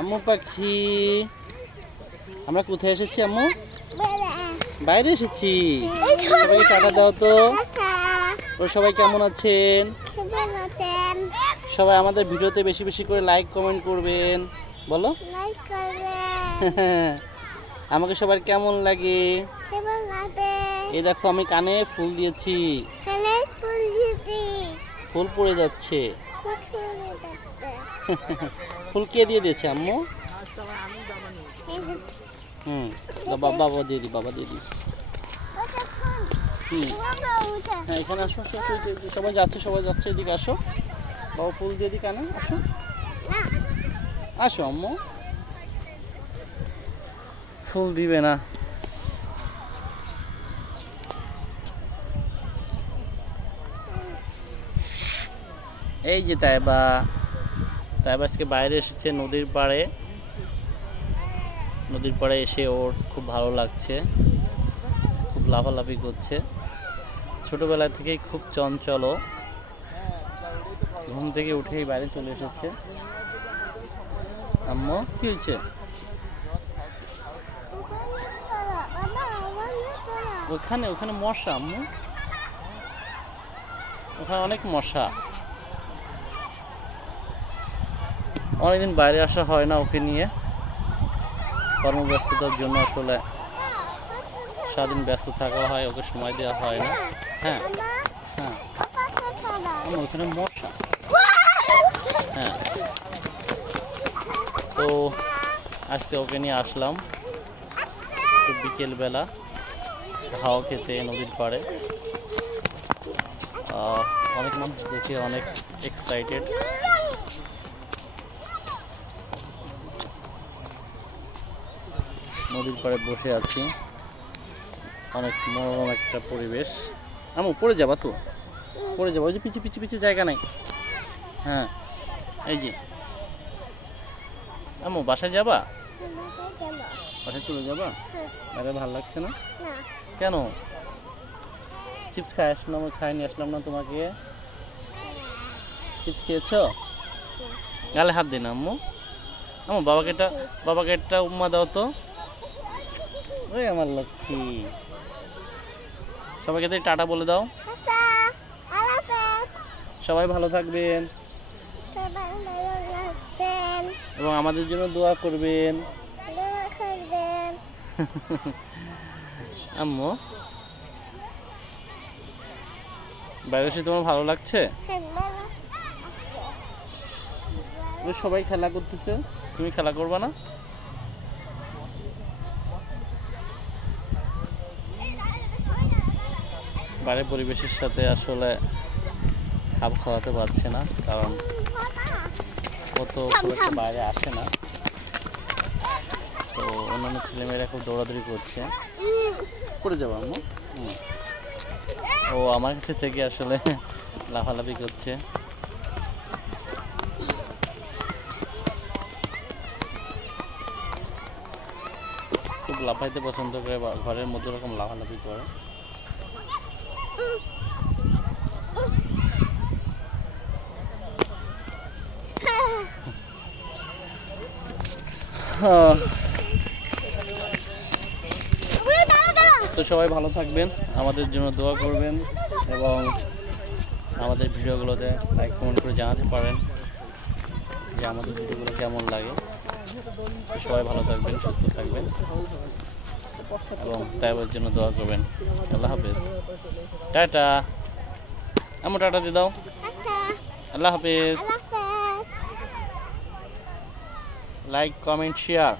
আম্মু পাখি, আমরা কোথায় এসেছি আম্মু? বাইরে এসেছি। সবাইকে টাটা দাও তো। ও সবাই কেমন আছেন? সবাই আমাদের ভিডিওতে বেশি বেশি করে লাইক কমেন্ট করবেন। বলো আমাকে সবার কেমন লাগে? এই দেখো আমি কানে ফুল দিয়েছি। ফুল পড়ে যাচ্ছে। ফুল কে দিয়ে দিয়েছে আম্মু? বাবা দিয়ে দি, বাবা দিয়ে দি। হ্যাঁ এখানে আসো, আসো, আসো, সবাই যাচ্ছে, সবাই যাচ্ছে, এদিকে আসো। বাবা ফুল দিয়ে দি কানে, আসো আসো আম্মু। ফুল দিবে না। এই যে তাইবা আজকে বাইরে এসেছে নদীর পাড়ে। নদীর পাড়ে এসে ওর খুব ভালো লাগছে, খুব লাফালাফি করছে। ছোটবেলা থেকেই খুব চঞ্চল। ঘুম থেকে উঠেই বাইরে চলে এসেছে। আম্মু কি হয়েছে? ওখানে মশা আম্মু, ওখানে অনেক মশা। অনেকদিন বাইরে আসা হয় না ওকে নিয়ে, কর্মব্যস্ততার জন্য আসলে সারাদিন ব্যস্ত থাকা হয়, ওকে সময় দেওয়া হয় না। হ্যাঁ হ্যাঁ ওখানে মশা। হ্যাঁ তো আজকে ওকে নিয়ে আসলাম তো বিকেলবেলা হাওয়া খেতে নদীর পাড়ে। অনেক মানুষ দেখে অনেক এক্সাইটেড। নদীর পাড়ে বসে আছি, অনেক মনোরম একটা পরিবেশ। আমু পড়ে যাবা তো, পড়ে যাবো। ওই যে পিছু পিছু পিছু জায়গা নাই। হ্যাঁ এই যে আমু বাসায় যাবা? বাসায় চলে যাবা? আরে ভালো লাগছে না কেন? চিপস খাইনি আসলাম না তোমাকে। চিপস খেয়েছো? গালে হাত দিন আম্মু। আম্মু বাবাকে একটা উম্মা দাও তো। ওই আমার লক্ষ্মী। সবাইকে তো টাটা বলে দাও। সবাই ভালো থাকবেন এবং আমাদের জন্য দোয়া করবেন। আম্মু বাইরে এসে তোমার ভালো লাগছে? সবাই খেলা করতেছে, তুমি খেলা করবা না? বাইরের পরিবেশের সাথে আসলে খাপ খাওয়াতে পারছে না, কারণ ও তো খুব একটা বাইরে আসে না। তো অন্যান্য ছেলেমেয়েরা খুব দৌড়াদৌড়ি করছে। করে যাবো আম্মু। ও আমার কাছে থেকে আসলে লাফালাফি করছে। খুব লাফাইতে পছন্দ করে, ঘরের মধ্যে এরকম লাফালাফি করে। তো সবাই ভালো থাকবেন, আমাদের জন্য দোয়া করবেন এবং আমাদের ভিডিওগুলোতে লাইক কমেন্ট করে জানাতে পারেন যে আমাদের ভিডিওগুলো কেমন লাগে। সবাই ভালো থাকবেন, সুস্থ থাকবেন এবং তাইবার জন্য দোয়া করবেন। আল্লাহ হাফেজ। টাটা আম্মু, টাটা দিয়ে দাও। আল্লাহ হাফেজ। Like comment share.